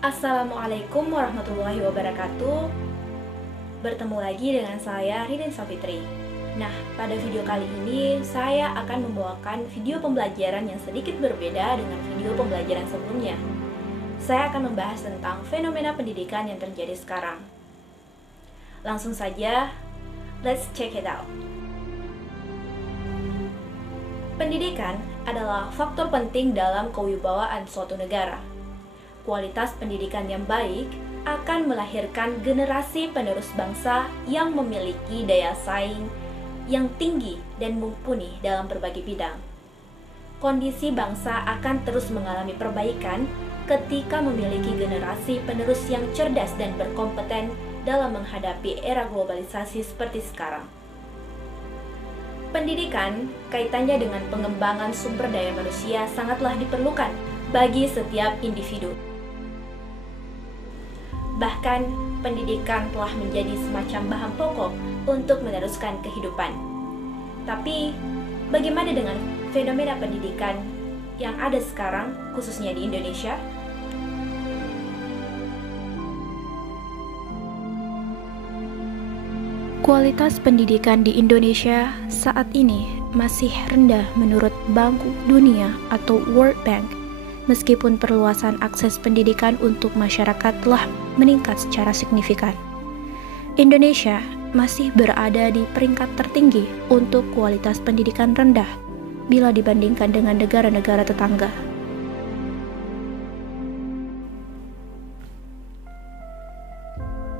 Assalamualaikum warahmatullahi wabarakatuh. Bertemu lagi dengan saya Ridin Safitri. Nah, pada video kali ini saya akan membawakan video pembelajaran yang sedikit berbeda dengan video pembelajaran sebelumnya. Saya akan membahas tentang fenomena pendidikan yang terjadi sekarang. Langsung saja, let's check it out. Pendidikan adalah faktor penting dalam kewibawaan suatu negara. Kualitas pendidikan yang baik akan melahirkan generasi penerus bangsa yang memiliki daya saing yang tinggi dan mumpuni dalam berbagai bidang. Kondisi bangsa akan terus mengalami perbaikan ketika memiliki generasi penerus yang cerdas dan berkompeten dalam menghadapi era globalisasi seperti sekarang. Pendidikan kaitannya dengan pengembangan sumber daya manusia sangatlah diperlukan bagi setiap individu. Bahkan, pendidikan telah menjadi semacam bahan pokok untuk meneruskan kehidupan. Tapi, bagaimana dengan fenomena pendidikan yang ada sekarang, khususnya di Indonesia? Kualitas pendidikan di Indonesia saat ini masih rendah menurut Bank Dunia atau World Bank. Meskipun perluasan akses pendidikan untuk masyarakat telah meningkat secara signifikan, Indonesia masih berada di peringkat tertinggi untuk kualitas pendidikan rendah bila dibandingkan dengan negara-negara tetangga.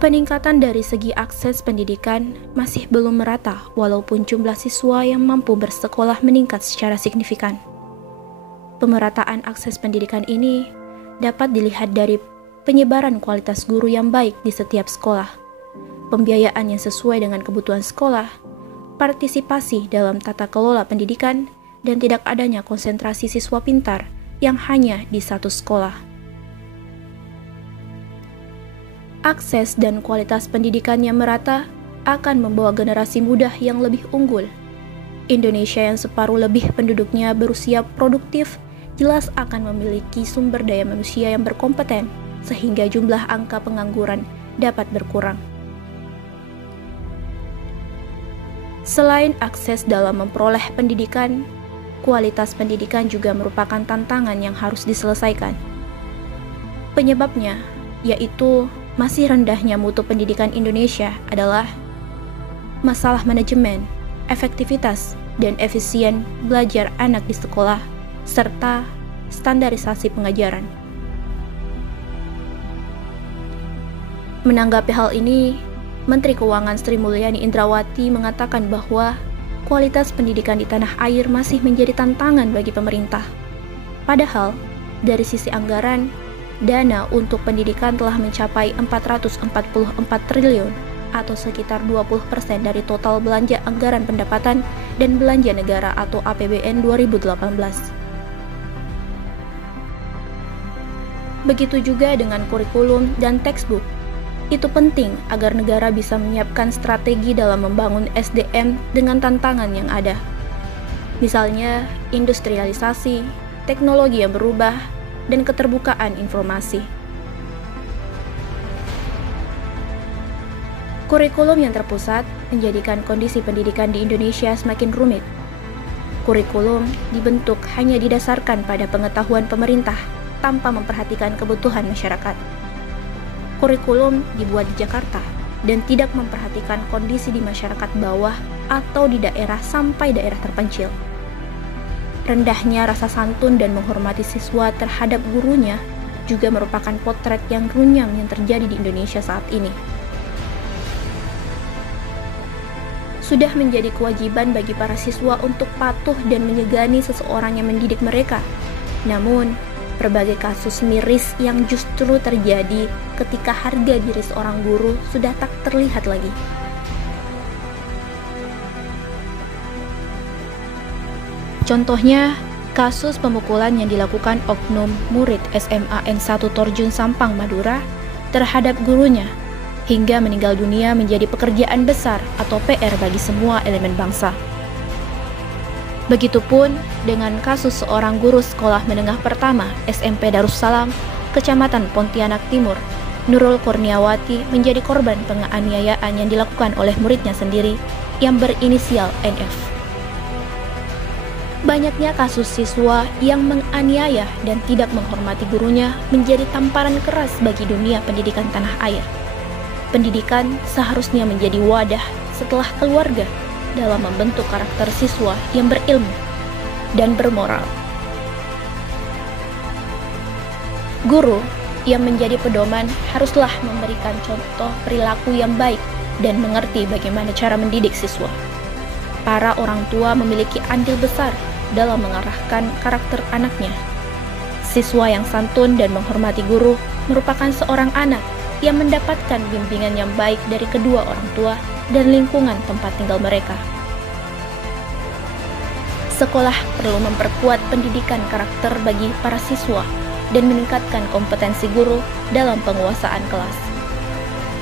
Peningkatan dari segi akses pendidikan masih belum merata walaupun jumlah siswa yang mampu bersekolah meningkat secara signifikan. Pemerataan akses pendidikan ini dapat dilihat dari penyebaran kualitas guru yang baik di setiap sekolah, pembiayaan yang sesuai dengan kebutuhan sekolah, partisipasi dalam tata kelola pendidikan, dan tidak adanya konsentrasi siswa pintar yang hanya di satu sekolah. Akses dan kualitas pendidikan yang merata akan membawa generasi muda yang lebih unggul. Indonesia yang separuh lebih penduduknya berusia produktif jelas akan memiliki sumber daya manusia yang berkompeten, sehingga jumlah angka pengangguran dapat berkurang. Selain akses dalam memperoleh pendidikan, kualitas pendidikan juga merupakan tantangan yang harus diselesaikan. Penyebabnya, yaitu masih rendahnya mutu pendidikan Indonesia adalah masalah manajemen, efektivitas, dan efisien belajar anak di sekolah, serta standarisasi pengajaran. Menanggapi hal ini, Menteri Keuangan Sri Mulyani Indrawati mengatakan bahwa kualitas pendidikan di tanah air masih menjadi tantangan bagi pemerintah. Padahal, dari sisi anggaran, dana untuk pendidikan telah mencapai 444 triliun atau sekitar 20% dari total belanja anggaran pendapatan dan belanja negara atau APBN 2018. Begitu juga dengan kurikulum dan textbook. Itu penting agar negara bisa menyiapkan strategi dalam membangun SDM dengan tantangan yang ada. Misalnya, industrialisasi, teknologi yang berubah, dan keterbukaan informasi. Kurikulum yang terpusat menjadikan kondisi pendidikan di Indonesia semakin rumit. Kurikulum dibentuk hanya didasarkan pada pengetahuan pemerintah tanpa memperhatikan kebutuhan masyarakat. Kurikulum dibuat di Jakarta dan tidak memperhatikan kondisi di masyarakat bawah atau di daerah sampai daerah terpencil. Rendahnya rasa santun dan menghormati siswa terhadap gurunya juga merupakan potret yang runyam yang terjadi di Indonesia saat ini. Sudah menjadi kewajiban bagi para siswa untuk patuh dan menyegani seseorang yang mendidik mereka. Namun, berbagai kasus miris yang justru terjadi ketika harga diri seorang guru sudah tak terlihat lagi. Contohnya, kasus pemukulan yang dilakukan oknum murid SMA N1 Torjun Sampang, Madura terhadap gurunya hingga meninggal dunia menjadi pekerjaan besar atau PR bagi semua elemen bangsa. Begitupun dengan kasus seorang guru sekolah menengah pertama SMP Darussalam Kecamatan Pontianak Timur, Nurul Kurniawati menjadi korban penganiayaan yang dilakukan oleh muridnya sendiri yang berinisial NF. Banyaknya kasus siswa yang menganiaya dan tidak menghormati gurunya menjadi tamparan keras bagi dunia pendidikan tanah air. Pendidikan seharusnya menjadi wadah setelah keluarga dalam membentuk karakter siswa yang berilmu dan bermoral. Guru yang menjadi pedoman haruslah memberikan contoh perilaku yang baik dan mengerti bagaimana cara mendidik siswa. Para orang tua memiliki andil besar dalam mengarahkan karakter anaknya. Siswa yang santun dan menghormati guru merupakan seorang anak yang mendapatkan bimbingan yang baik dari kedua orang tua dan lingkungan tempat tinggal mereka. Sekolah perlu memperkuat pendidikan karakter bagi para siswa dan meningkatkan kompetensi guru dalam penguasaan kelas.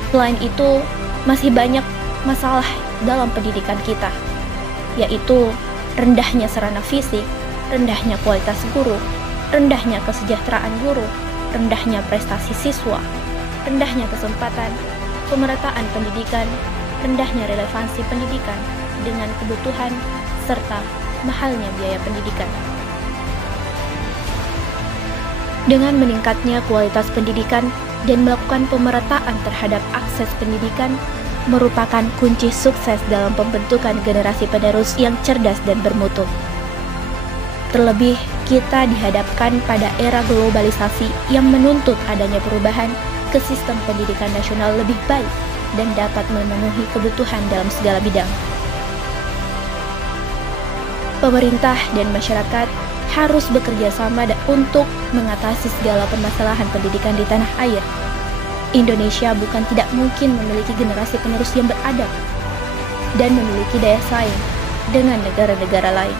Selain itu, masih banyak masalah dalam pendidikan kita, yaitu rendahnya sarana fisik, rendahnya kualitas guru, rendahnya kesejahteraan guru, rendahnya prestasi siswa, rendahnya kesempatan, pemerataan pendidikan, rendahnya relevansi pendidikan dengan kebutuhan, serta mahalnya biaya pendidikan. Dengan meningkatnya kualitas pendidikan dan melakukan pemerataan terhadap akses pendidikan merupakan kunci sukses dalam pembentukan generasi penerus yang cerdas dan bermutu. Terlebih, kita dihadapkan pada era globalisasi yang menuntut adanya perubahan ke sistem pendidikan nasional lebih baik dan dapat memenuhi kebutuhan dalam segala bidang. Pemerintah dan masyarakat harus bekerja sama untuk mengatasi segala permasalahan pendidikan di tanah air. Indonesia bukan tidak mungkin memiliki generasi penerus yang beradab dan memiliki daya saing dengan negara-negara lain.